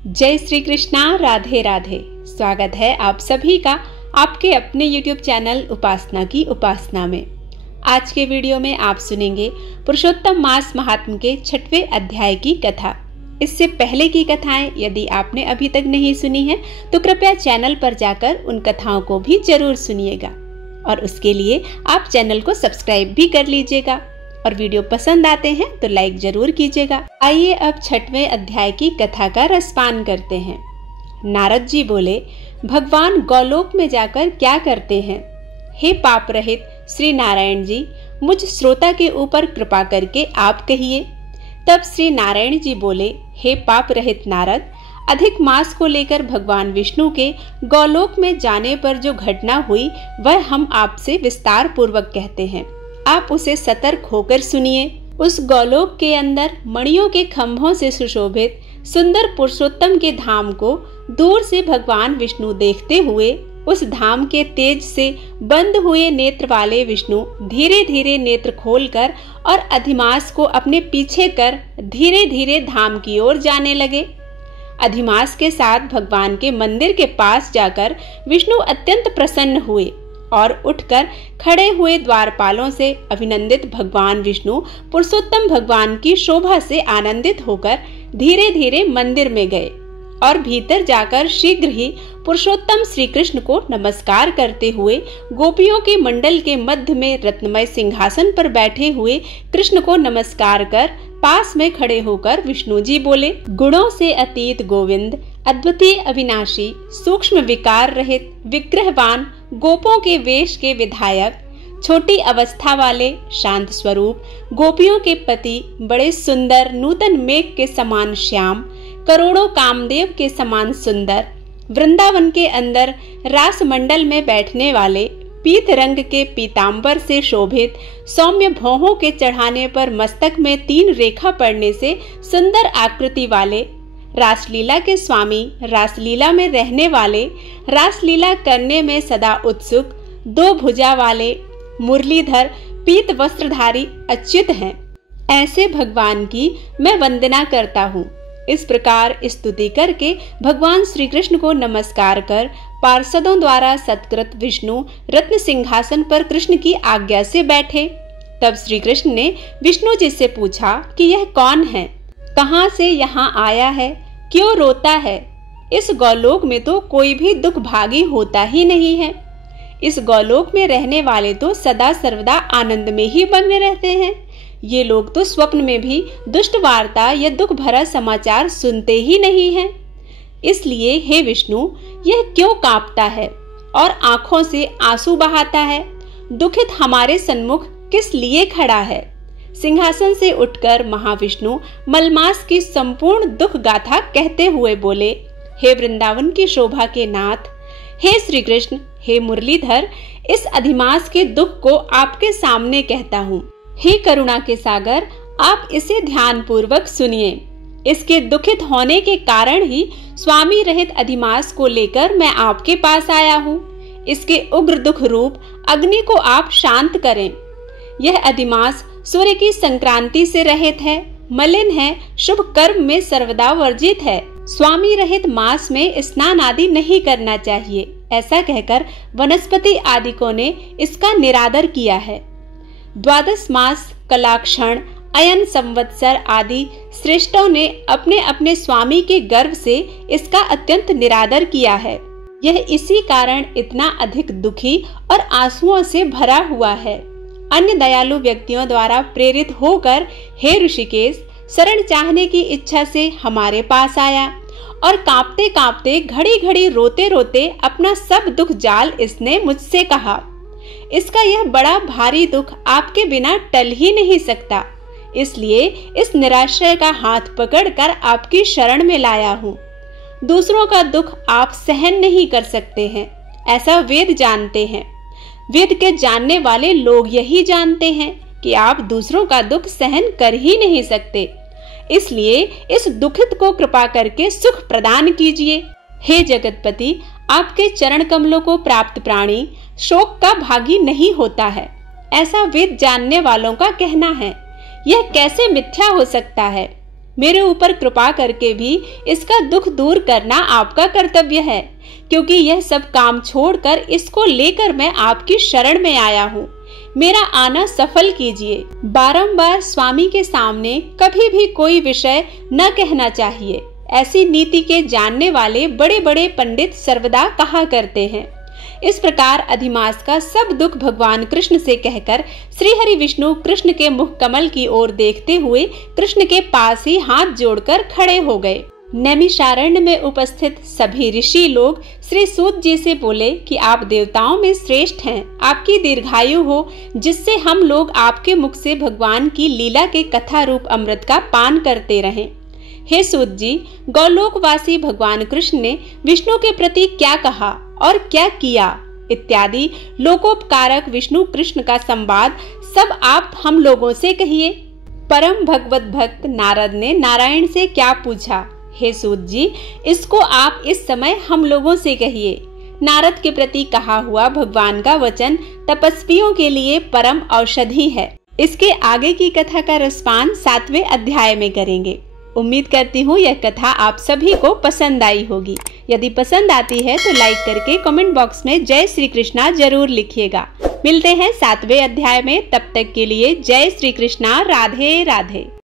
जय श्री कृष्णा, राधे राधे। स्वागत है आप सभी का आपके अपने YouTube चैनल उपासना की उपासना में। आज के वीडियो में आप सुनेंगे पुरुषोत्तम मास महात्म्य के 6वें अध्याय की कथा। इससे पहले की कथाएं यदि आपने अभी तक नहीं सुनी है तो कृपया चैनल पर जाकर उन कथाओं को भी जरूर सुनिएगा और उसके लिए आप चैनल को सब्सक्राइब भी कर लीजिएगा और वीडियो पसंद आते हैं तो लाइक जरूर कीजिएगा। आइए अब 6वें अध्याय की कथा का रसपान करते हैं। नारद जी बोले, भगवान गौलोक में जाकर क्या करते हैं? हे पाप रहित श्री नारायण जी, मुझ श्रोता के ऊपर कृपा करके आप कहिए। तब श्री नारायण जी बोले, हे पाप रहित नारद, अधिक मास को लेकर भगवान विष्णु के गौलोक में जाने पर जो घटना हुई वह हम आपसे विस्तार पूर्वक कहते हैं। आप उसे सतर्क होकर सुनिए। उस गौलोक के अंदर मणियों के खंभों से सुशोभित सुंदर पुरुषोत्तम के धाम को दूर से भगवान विष्णु देखते हुए उस धाम के तेज से बंद हुए नेत्र वाले विष्णु धीरे धीरे नेत्र खोलकर और अधिमास को अपने पीछे कर धीरे धीरे धाम की ओर जाने लगे। अधिमास के साथ भगवान के मंदिर के पास जाकर विष्णु अत्यंत प्रसन्न हुए और उठकर खड़े हुए द्वारपालों से अभिनंदित भगवान विष्णु पुरुषोत्तम भगवान की शोभा से आनंदित होकर धीरे धीरे मंदिर में गए और भीतर जाकर शीघ्र ही पुरुषोत्तम श्री कृष्ण को नमस्कार करते हुए गोपियों के मंडल के मध्य में रत्नमय सिंहासन पर बैठे हुए कृष्ण को नमस्कार कर पास में खड़े होकर विष्णु जी बोले, गुणों से अतीत गोविंद, अद्वितीय अविनाशी, सूक्ष्म विकार रहित, विग्रहवान, गोपों के वेश के विधायक, छोटी अवस्था वाले, शांत स्वरूप, गोपियों के पति, बड़े सुंदर, नूतन मेघ के समान श्याम, करोड़ों कामदेव के समान सुंदर, वृंदावन के अंदर रास मंडल में बैठने वाले, पीत रंग के पीतांबर से शोभित, सौम्य भौहों के चढ़ाने पर मस्तक में 3 रेखा पड़ने से सुंदर आकृति वाले, रासलीला के स्वामी, रासलीला में रहने वाले, रासलीला करने में सदा उत्सुक, 2 भुजा वाले, मुरलीधर, पीत वस्त्रधारी अच्युत हैं। ऐसे भगवान की मैं वंदना करता हूँ। इस प्रकार स्तुति करके भगवान श्री कृष्ण को नमस्कार कर पार्षदों द्वारा सत्कृत विष्णु रत्न सिंहासन पर कृष्ण की आज्ञा से बैठे। तब श्री कृष्ण ने विष्णु जी से पूछा कि यह कौन है, कहाँ से यहाँ आया है, क्यों रोता है? इस गौलोक में तो कोई भी दुख भागी होता ही नहीं है। इस गौलोक में रहने वाले तो सदा सर्वदा आनंद में ही मग्न रहते हैं। ये लोग तो स्वप्न में भी दुष्ट वार्ता या दुख भरा समाचार सुनते ही नहीं हैं। इसलिए हे विष्णु, यह क्यों कांपता है और आंखों से आंसू बहाता है? दुखित हमारे सन्मुख किस लिए खड़ा है? सिंहासन से उठकर महाविष्णु मलमास की संपूर्ण दुख गाथा कहते हुए बोले, हे वृंदावन की शोभा के नाथ, हे श्री कृष्ण, हे मुरलीधर, इस अधिमास के दुख को आपके सामने कहता हूँ। हे करुणा के सागर, आप इसे ध्यान पूर्वक सुनिए। इसके दुखित होने के कारण ही स्वामी रहित अधिमास को लेकर मैं आपके पास आया हूँ। इसके उग्र दुख रूप अग्नि को आप शांत करें। यह अधिमास सूर्य की संक्रांति से रहित है, मलिन है, शुभ कर्म में सर्वदा वर्जित है। स्वामी रहित मास में स्नान आदि नहीं करना चाहिए। ऐसा कहकर वनस्पति आदिकों ने इसका निरादर किया है। 12 मास, कलाक्षण, अयन संवत्सर आदि श्रेष्ठों ने अपने अपने स्वामी के गर्भ से इसका अत्यंत निरादर किया है। यह इसी कारण इतना अधिक दुखी और आंसुओं से भरा हुआ है। अन्य दयालु व्यक्तियों द्वारा प्रेरित होकर हे ऋषिकेश शरण चाहने की इच्छा से हमारे पास आया और कांपते कांपते घड़ी घड़ी रोते रोते अपना सब दुख जाल इसने मुझसे कहा। इसका यह बड़ा भारी दुख आपके बिना टल ही नहीं सकता। इसलिए इस निराश्रय का हाथ पकड़कर आपकी शरण में लाया हूँ। दूसरों का दुख आप सहन नहीं कर सकते हैं, ऐसा वेद जानते हैं। वेद के जानने वाले लोग यही जानते हैं कि आप दूसरों का दुख सहन कर ही नहीं सकते। इसलिए इस दुखित को कृपा करके सुख प्रदान कीजिए। हे जगतपति, आपके चरण कमलों को प्राप्त प्राणी शोक का भागी नहीं होता है, ऐसा वेद जानने वालों का कहना है। यह कैसे मिथ्या हो सकता है? मेरे ऊपर कृपा करके भी इसका दुख दूर करना आपका कर्तव्य है, क्योंकि यह सब काम छोड़कर इसको लेकर मैं आपकी शरण में आया हूँ। मेरा आना सफल कीजिए। बारंबार स्वामी के सामने कभी भी कोई विषय न कहना चाहिए, ऐसी नीति के जानने वाले बड़े बड़े पंडित सर्वदा कहा करते हैं। इस प्रकार अधिमास का सब दुख भगवान कृष्ण से कहकर श्री हरि विष्णु कृष्ण के मुख कमल की ओर देखते हुए कृष्ण के पास ही हाथ जोड़कर खड़े हो गए। नैमिषारण्य में उपस्थित सभी ऋषि लोग श्री सूत जी से बोले कि आप देवताओं में श्रेष्ठ हैं, आपकी दीर्घायु हो, जिससे हम लोग आपके मुख से भगवान की लीला के कथा रूप अमृत का पान करते रहें। हे सूत जी, गौलोकवासी भगवान कृष्ण ने विष्णु के प्रति क्या कहा और क्या किया इत्यादि लोकोपकारक विष्णु कृष्ण का संवाद सब आप हम लोगों से कहिए। परम भगवत भक्त नारद ने नारायण से क्या पूछा? हे सूत जी, इसको आप इस समय हम लोगों से कहिए। नारद के प्रति कहा हुआ भगवान का वचन तपस्वियों के लिए परम औषधि है। इसके आगे की कथा का रसपान 7वें अध्याय में करेंगे। उम्मीद करती हूँ यह कथा आप सभी को पसंद आई होगी। यदि पसंद आती है तो लाइक करके कमेंट बॉक्स में जय श्री कृष्णा जरूर लिखिएगा। मिलते हैं 7वें अध्याय में, तब तक के लिए जय श्री कृष्णा। राधे राधे।